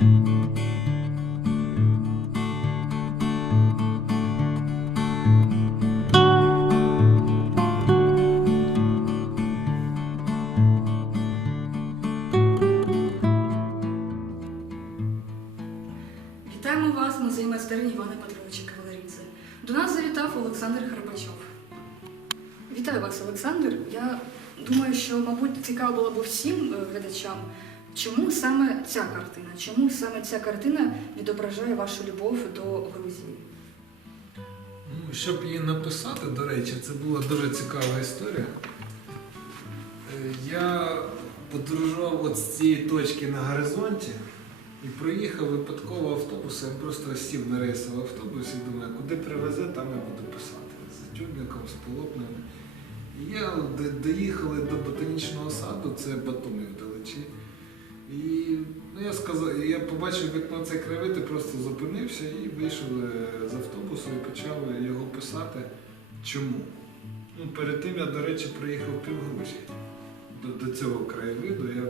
Вітаємо вас в музеї майстерні Івана Петровича Кавалерідзе. До нас завітав Олександр Храбачов. Вітаю вас, Олександр. Я думаю, що, мабуть, цікаво було б всім глядачам, чому саме ця картина? Чому саме ця картина відображає вашу любов до Грузії? Ну, щоб її написати, до речі, це була дуже цікава історія. Я подорожував от з цієї точки на горизонті і проїхав випадково автобус, я просто сів на рейсовий автобус і думаю, куди привезе, там я буду писати. З тюбником, з полотнами. І доїхали до ботанічного саду, це Батумі вдалечі. І я побачив вікно цей краєвид і просто зупинився і вийшов з автобусу і почав його писати. Чому? Ну, перед тим я, до речі, приїхав півгрузії. До цього краєвиду я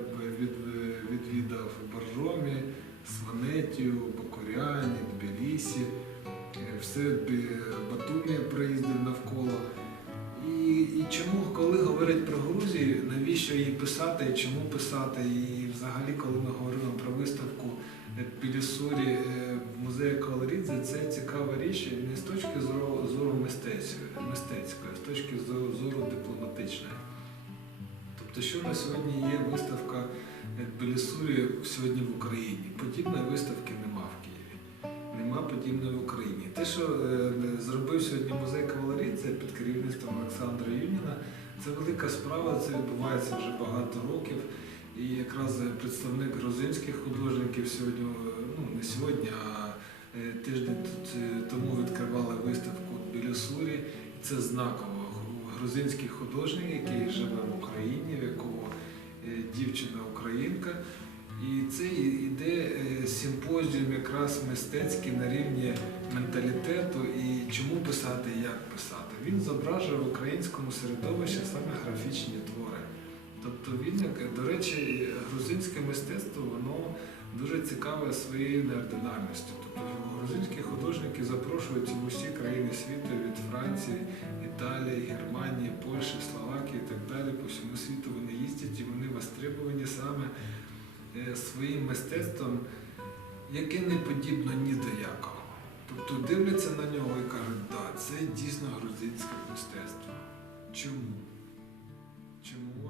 відвідав Боржомі, Сванетію, Бакуряні, Тбілісі, все Батумі проїздив навколо. І чому, коли говорять про Грузію, навіщо її писати і чому писати? І взагалі, коли ми говоримо про виставку Тбілісурі в музеї Кавалерідзе, це цікава річ не з точки зору мистецької, а з точки зору дипломатичної. Тобто, що на сьогодні є виставка Тбілісурі сьогодні в Україні? Подібної виставки нема в Києві. Нема подібної в Україні. Те, що зробив сьогодні музей Кавалерідзе під керівництвом Олександра Юніна, це велика справа, це відбувається вже багато років. І якраз представник грузинських художників сьогодні, ну не сьогодні, а тиждень тому відкривали виставку в Тбілісурі. Це знаково. Грузинський художник, який живе в Україні, в якого дівчина-українка. І це йде симпозіум якраз мистецький на рівні менталітету і чому писати і як писати. Він зображує в українському середовищі саме графічні твори. Тобто він, до речі, грузинське мистецтво, воно дуже цікаве своєю неординарністю. Тобто грузинські художники запрошують в усі країни світу, від Франції, Італії, Германії, Польщі, Словакії і так далі. По всьому світу вони їздять і вони востребовані саме своїм мистецтвом, яке не подібно ні до якого. Тобто дивляться на нього і кажуть, так, це дійсно грузинське мистецтво. Чому? Чому?